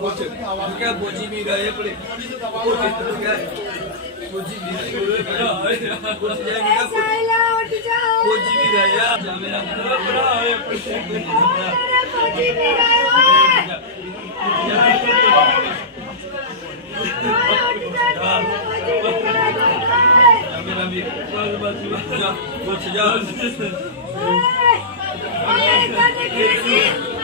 ਕੁਛ ਕਿਹਾ ਬੋਜੀ ਵੀ ਗਏ ਪੜੇ ਉਹ ਕਿੱਥੇ ਗਿਆ ਬੋਜੀ ਵੀ ਗਏ ਕੁਛ ਜਾਏ ਮੇਰਾ ਸਾਇਲਾ ਉੱਠ ਜਾਓ ਬੋਜੀ ਵੀ ਗਏ ਆ ਜਾ ਮੇਰਾ ਭਰਾ ਹੋਏ ਪੜੇ ਮੇਰੇ ਫੌਜੀ ਵੀ ਗਏ ਓਏ ਮੇਰਾ ਵੀ ਬਸ ਬਸ ਜਾ ਕੁਛ ਜਾ ਸਲਾਮੀ ਮੇਰਾ ਭਰਾ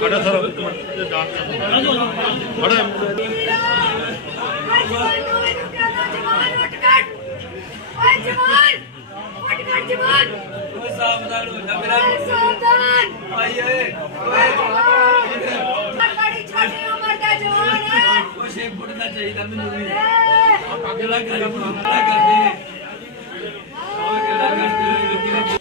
ਬੜਾ ਸਰ ਬੜਾ ਸਾਵਧਾਨ ਹੋ ਜਾ ਮੇਰਾ। ਸਾਵਧਾਨ। ਭਾਈ ਓਏ। ਓਏ ਬੜੀ ਛੋਟੀ ਉਮਰ ਦਾ ਜਵਾਨ ਹੈ ਉਹ ਚਾਹੀਦਾ ਮੈਨੂੰ ਵੀ। ਅਗਲਾ ਕਰ ਅਗਲਾ ਕਰਦੇ ਉਹ ਕਿਹੜਾ ਕਰਦੇ ਲੋਕੀ ਨੇ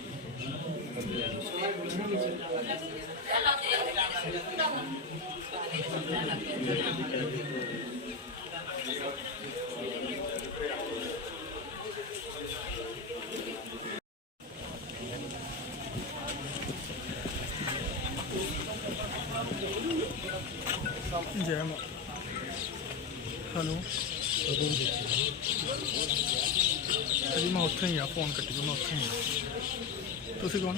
ਜੈ ਮਾ ਹੈਲੋ ਅਜੀ ਮੈਂ ਉੱਥੇ ਹੀ ਆ ਫੋਨ ਕੱਟੀ ਮੈਂ ਉੱਥੇ ਹੀ ਆ। ਤੁਸੀਂ ਕੌਣ?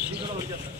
ਪਿੱਛੇ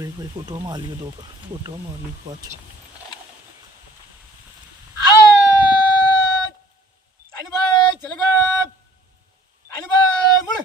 ਮੇਰੀ ਕੋਈ ਫੋਟੋ ਮਾਰ ਲਿਓ ਦੋ ਕੁ। ਫੋਟੋ ਮਾਰ ਲਈ ਬਾਅਦ ਚ ਟਾਈਨ ਬਾਈ ਚਲੇਗਾ ਟਾਈਨ ਬਾਈ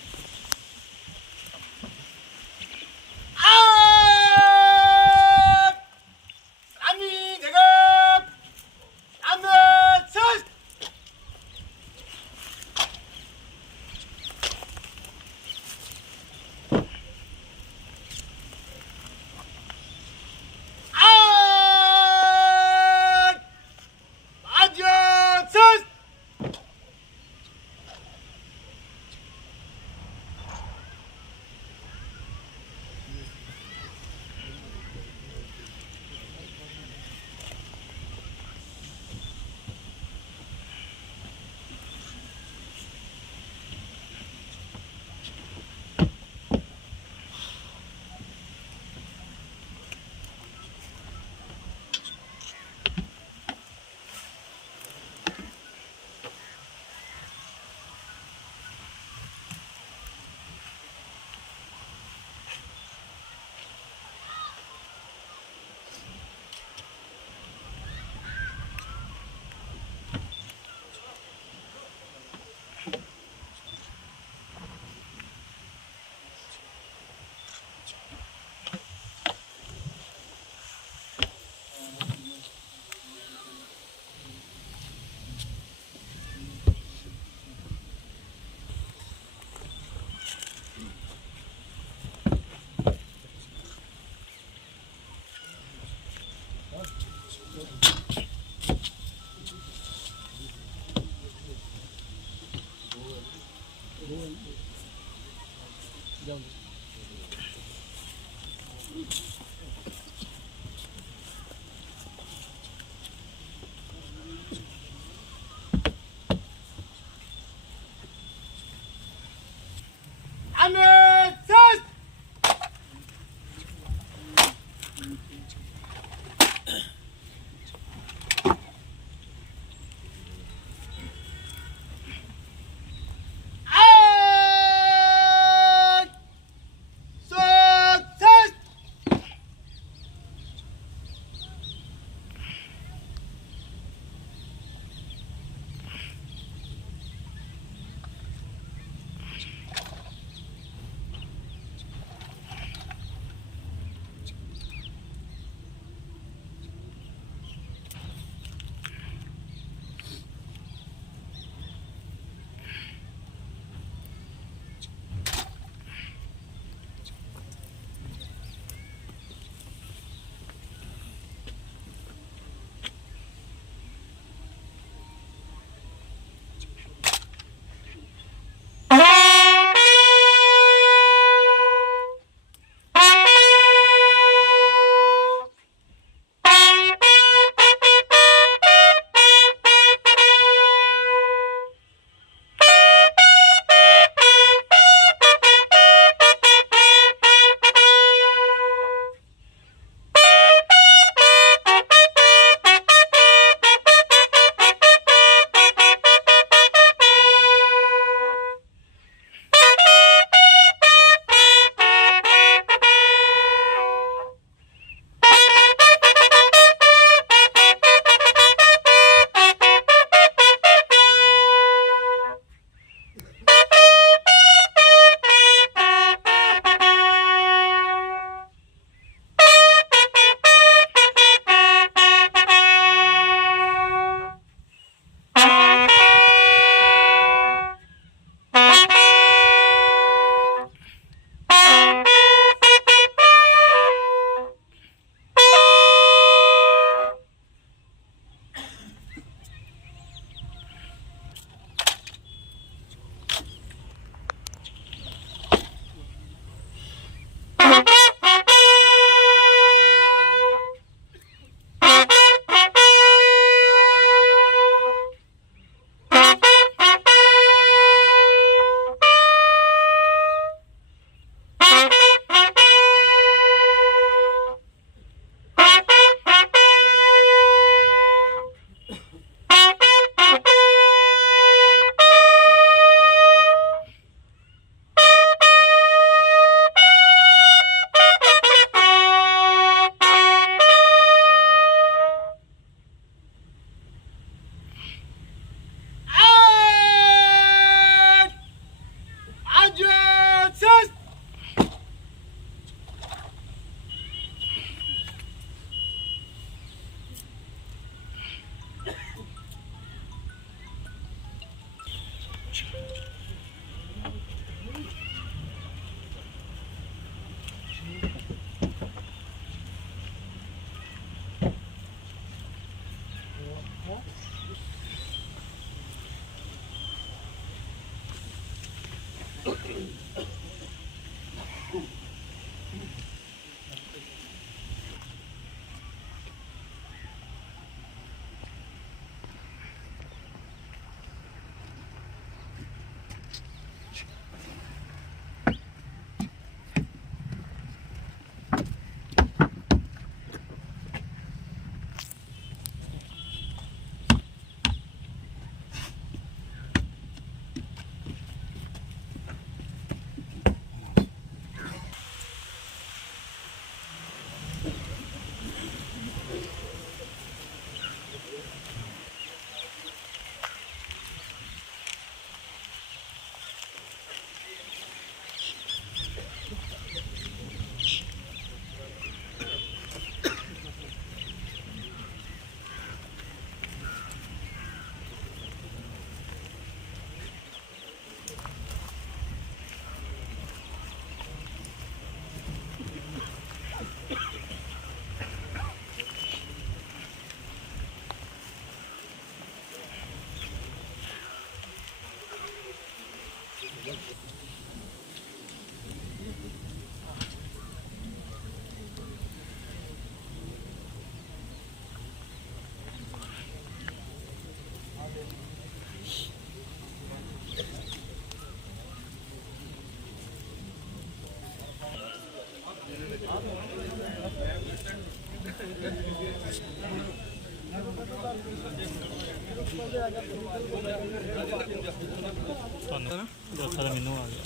ਚੌਥਾ ਤਾਂ ਮੈਨੂੰ ਆ ਗਿਆ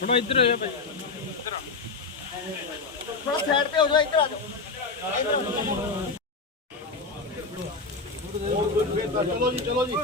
ਥੋੜਾ ਇੱਧਰ ਆ ਜਾ ਭਾਈ। ਥੋੜਾ ਸਾਈਡ ਤੇ ਹੋ ਜਾਓ ਇੱਧਰ ਆ ਜਾਓ। ਚਲੋ ਜੀ ਚਲੋ ਜੀ।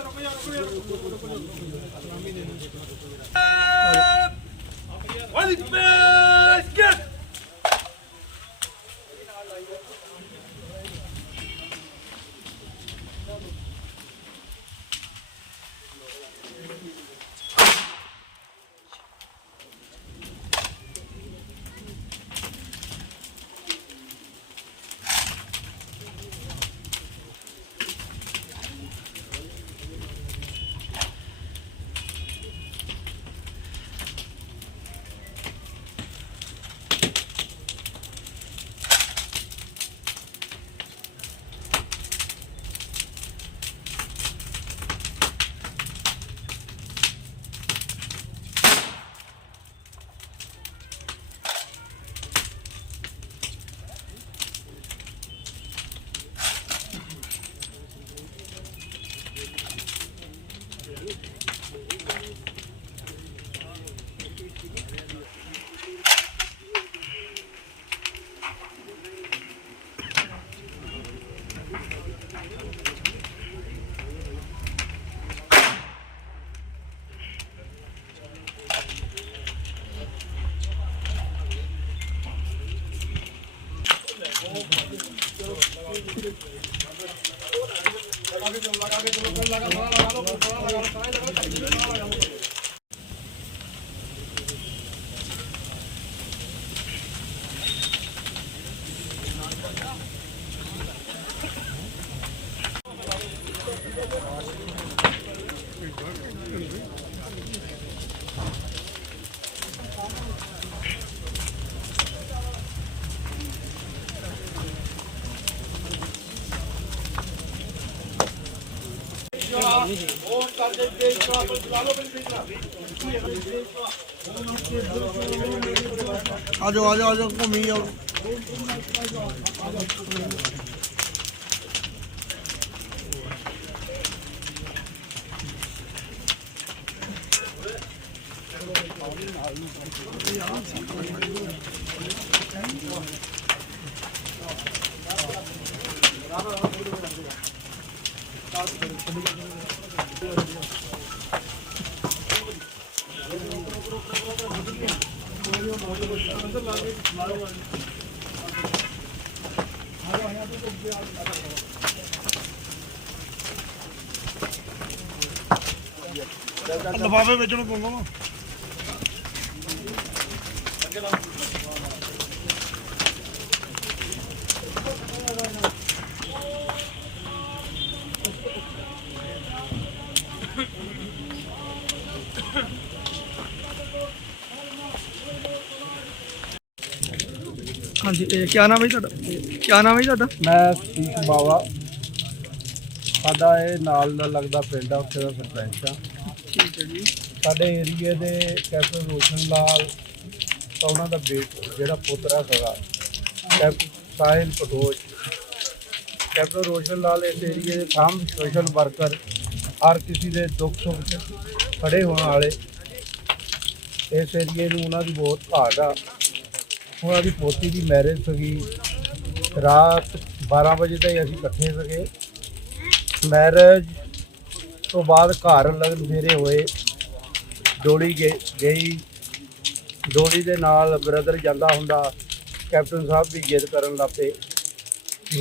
Ready, basket! ਆ ਜਾਓ ਆ ਜਾਓ ਆ ਜਾਓ ਘੁੰਮੀ ਜਾਓ। ਲਫਾਫੇ ਵਿੱਚ ਨੂੰ ਪਾਉਂਗਾ ਹਾਂਜੀ ਕੀ ਨਾਮ ਹੈ ਜੀ ਤੁਹਾਡਾ? ਕੀ ਨਾਮ ਹੈ ਜੀ ਤੁਹਾਡਾ? ਮੈਂ ਸਤੀਸ਼ ਬਾਵਾ। ਸਾਡਾ ਇਹ ਨਾਲ ਦਾ ਲੱਗਦਾ ਪਿੰਡ ਆ ਉੱਥੇ ਦਾ ਸਰਪੰਚ ਆ। ਠੀਕ ਹੈ ਜੀ। ਸਾਡੇ ਏਰੀਏ ਦੇ ਕੈਪਟਨ ਰੋਸ਼ਨ ਲਾਲ ਤਾਂ ਉਹਨਾਂ ਦਾ ਬੇਟ ਜਿਹੜਾ ਪੁੱਤਰਾ ਸੀਗਾ ਕੈਪ ਸਾਹਿਲ ਪਟੋਚ। ਕੈਪਟਨ ਰੋਸ਼ਨ ਲਾਲ ਇਸ ਏਰੀਏ ਦੇ ਆਮ ਸੋਸ਼ਲ ਵਰਕਰ ਹਰ ਕਿਸੇ ਦੇ ਦੁੱਖ ਸੁੱਖ 'ਚ ਖੜੇ ਹੋਣ ਵਾਲੇ। ਇਸ ਏਰੀਏ ਨੂੰ ਉਹਨਾਂ ਦੀ ਬਹੁਤ ਘਾਟ ਆ। ਉਹਨਾਂ ਦੀ ਪੋਤੀ ਦੀ ਮੈਰਿਜ ਸੀਗੀ ਰਾਤ 12 ਵਜੇ ਤਾਈਂ ਅਸੀਂ ਇਕੱਠੇ ਸੀਗੇ। ਮੈਰਿਜ ਤੋਂ ਬਾਅਦ ਘਰ ਲਗਨ ਫੇਰੇ ਹੋਏ। ਡੋਲੀ ਗੇ- ਗਈ। ਡੋਲੀ ਦੇ ਨਾਲ ਬ੍ਰਦਰ ਜਾਂਦਾ ਹੁੰਦਾ। ਕੈਪਟਨ ਸਾਹਿਬ ਵੀ ਜਿੱਦ ਕਰਨ ਲੱਗ ਪਏ।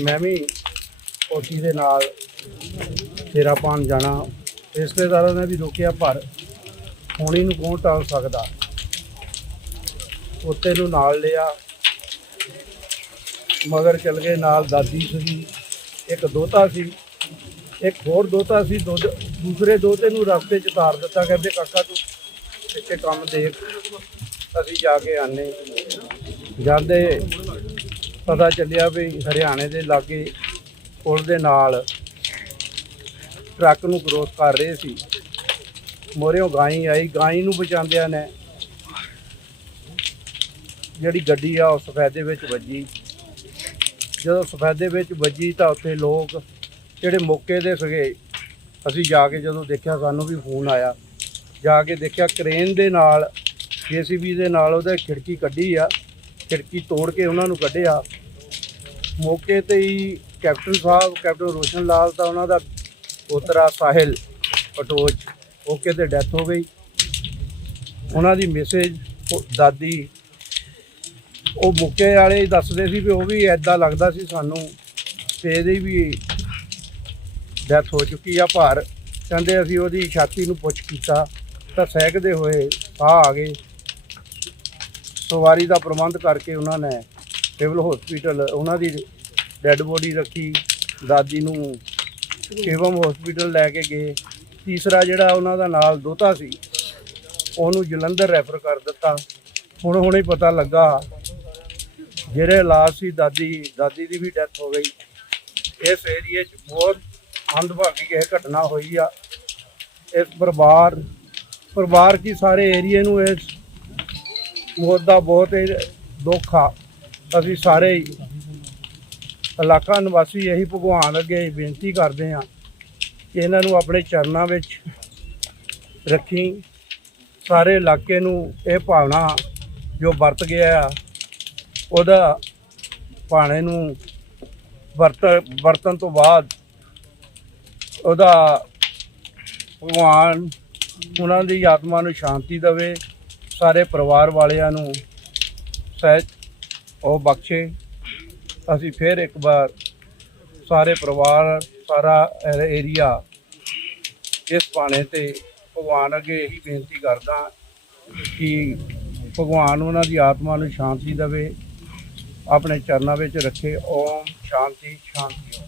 ਮੈਂ ਵੀ ਪੋਤੀ ਦੇ ਨਾਲ ਤੇਰਾ ਪਾਣ ਜਾਣਾ। ਰਿਸ਼ਤੇਦਾਰਾਂ ਨੇ ਵੀ ਰੋਕਿਆ, ਪਰ ਹੋਣੀ ਨੂੰ ਕੌਣ ਟਾਲ ਸਕਦਾ? ਪੋਤੇ ਨੂੰ ਨਾਲ ਲਿਆ। ਮਗਰ ਚਲ ਗਏ ਨਾਲ ਦਾਦੀ ਸੀਗੀ ਇੱਕ ਦੋਤਾ ਸੀ। ਇੱਕ ਹੋਰ ਦੋਤਾ ਸੀ। ਦੁੱਧ ਦੂਸਰੇ ਦੋਤੇ ਨੂੰ ਰਸਤੇ 'ਚ ਤਾਰ ਦਿੱਤਾ। ਕਹਿੰਦੇ, ਕਾਕਾ ਤੂੰ ਇੱਥੇ ਕੰਮ ਦੇਖ। ਅਸੀਂ ਜਾ ਕੇ ਆਨੇ ਜਾਂਦੇ ਪਤਾ ਚੱਲਿਆ ਵੀ ਹਰਿਆਣੇ ਦੇ ਲਾਗੇ ਪੁਲ ਦੇ ਨਾਲ ਟਰੱਕ ਨੂੰ ਕ੍ਰੋਸ ਕਰ ਰਹੇ ਸੀ। ਮੋਰਿਓ ਗਾਈ ਆਈ। ਗਾਈ ਨੂੰ ਬਚਾਉਂਦਿਆਂ ਨੇ ਜਿਹੜੀ ਗੱਡੀ ਆ, ਉਹ ਸਫੈਦੇ ਵਿੱਚ ਵੱਜੀ। ਜਦੋਂ ਸਫੈਦੇ ਵਿੱਚ ਵੱਜੀ ਤਾਂ ਉੱਥੇ ਲੋਕ ਜਿਹੜੇ ਮੌਕੇ ਦੇ ਸੀਗੇ, ਅਸੀਂ ਜਾ ਕੇ ਜਦੋਂ ਦੇਖਿਆ, ਸਾਨੂੰ ਵੀ ਫੋਨ ਆਇਆ। ਜਾ ਕੇ ਦੇਖਿਆ, ਕ੍ਰੇਨ ਦੇ ਨਾਲ, ਜੀਸੀਬੀ ਦੇ ਨਾਲ ਉਹਦੇ ਖਿੜਕੀ ਕੱਢੀ ਆ। ਖਿੜਕੀ ਤੋੜ ਕੇ ਉਹਨਾਂ ਨੂੰ ਕੱਢਿਆ। ਮੌਕੇ ਤੇ ਹੀ ਕੈਪਟਨ ਸਾਹਿਬ, ਕੈਪਟਨ ਰੋਸ਼ਨ ਲਾਲ ਤਾਂ ਉਹਨਾਂ ਦਾ ਪੋਤਰਾ ਸਾਹਿਲ ਪਟੋਚ ਓਕੇ ਤੇ ਡੈਥ ਹੋ ਗਈ। ਉਹਨਾਂ ਦੀ ਮੈਸੇਜ ਦਾਦੀ ਉਹ ਮੁੱਕੇ ਵਾਲੇ ਦੱਸਦੇ ਸੀ ਵੀ ਉਹ ਵੀ ਐਦਾਂ ਲੱਗਦਾ ਸੀ ਸਾਨੂੰ ਤੇ ਇਹਦੀ ਵੀ ਡੈਥ ਹੋ ਚੁੱਕੀ ਆ ਭਾਰ। ਕਹਿੰਦੇ ਅਸੀਂ ਉਹਦੀ ਛਾਤੀ ਨੂੰ ਪੁੱਛ ਕੀਤਾ, ਤਾਂ ਸਹਿਕਦੇ ਹੋਏ ਸਾਹ ਆ ਗਏ। ਸਵਾਰੀ ਦਾ ਪ੍ਰਬੰਧ ਕਰਕੇ ਉਹਨਾਂ ਨੇ ਸਿਵਲ ਹਸਪੀਟਲ ਉਹਨਾਂ ਦੀ ਡੈੱਡ ਬੋਡੀ ਰੱਖੀ, ਦਾਦੀ ਨੂੰ ਏਵਮ ਹਸਪੀਟਲ ਲੈ ਕੇ ਗਏ। ਤੀਸਰਾ ਜਿਹੜਾ ਉਹਨਾਂ ਦਾ ਨਾਲ ਦੋਤਾ ਸੀ, ਉਹਨੂੰ ਜਲੰਧਰ ਰੈਫਰ ਕਰ ਦਿੱਤਾ। ਹੁਣ ਹੁਣੇ ਪਤਾ ਲੱਗਾ ਜਿਹੜੇ ਇਲਾਜ ਸੀ, ਦਾਦੀ ਦਾਦੀ ਦੀ ਵੀ ਡੈਥ ਹੋ ਗਈ। ਇਸ ਏਰੀਏ 'ਚ ਬਹੁਤ ਅੰਧਭਾਗੀ ਇਹ ਘਟਨਾ ਹੋਈ ਆ। ਇਸ ਪਰਿਵਾਰ ਪਰਿਵਾਰ ਕੀ ਸਾਰੇ ਏਰੀਏ ਨੂੰ ਇਸ ਮੌਤ ਦਾ ਬਹੁਤ ਦੁੱਖ ਆ। ਅਸੀਂ ਸਾਰੇ ਇਲਾਕਾ ਨਿਵਾਸੀ ਇਹੀ ਭਗਵਾਨ ਅੱਗੇ ਬੇਨਤੀ ਕਰਦੇ ਆ ਕਿ ਇਹਨਾਂ ਨੂੰ ਆਪਣੇ ਚਰਨਾਂ ਵਿੱਚ ਰੱਖੀ। ਸਾਰੇ ਇਲਾਕੇ ਨੂੰ ਇਹ ਭਾਵਨਾ ਜੋ ਵਰਤ ਗਿਆ ਆ ਉਹਦਾ ਭਾਣੇ ਨੂੰ ਵਰਤ ਵਰਤਨ ਤੋਂ ਬਾਅਦ ਉਹਦਾ ਭਗਵਾਨ ਉਹਨਾਂ ਦੀ ਆਤਮਾ ਨੂੰ ਸ਼ਾਂਤੀ ਦੇਵੇ, ਸਾਰੇ ਪਰਿਵਾਰ ਵਾਲਿਆਂ ਨੂੰ ਸਹਿਜ ਉਹ ਬਖਸ਼ੇ। ਅਸੀਂ ਫਿਰ ਇੱਕ ਵਾਰ ਸਾਰੇ ਪਰਿਵਾਰ, ਸਾਰਾ ਏਰੀਆ ਇਸ ਪਾਣੇ ਤੇ ਭਗਵਾਨ ਅੱਗੇ ਇਹੀ ਬੇਨਤੀ ਕਰਦਾ ਕਿ ਭਗਵਾਨ ਉਹਨਾਂ ਦੀ ਆਤਮਾ ਨੂੰ ਸ਼ਾਂਤੀ ਦੇਵੇ। ਆਪਣੇ ਚਰਨਾਂ ਵਿੱਚ ਰੱਖੇ। ਓਮ ਸ਼ਾਂਤੀ ਸ਼ਾਂਤੀ ਓਮ।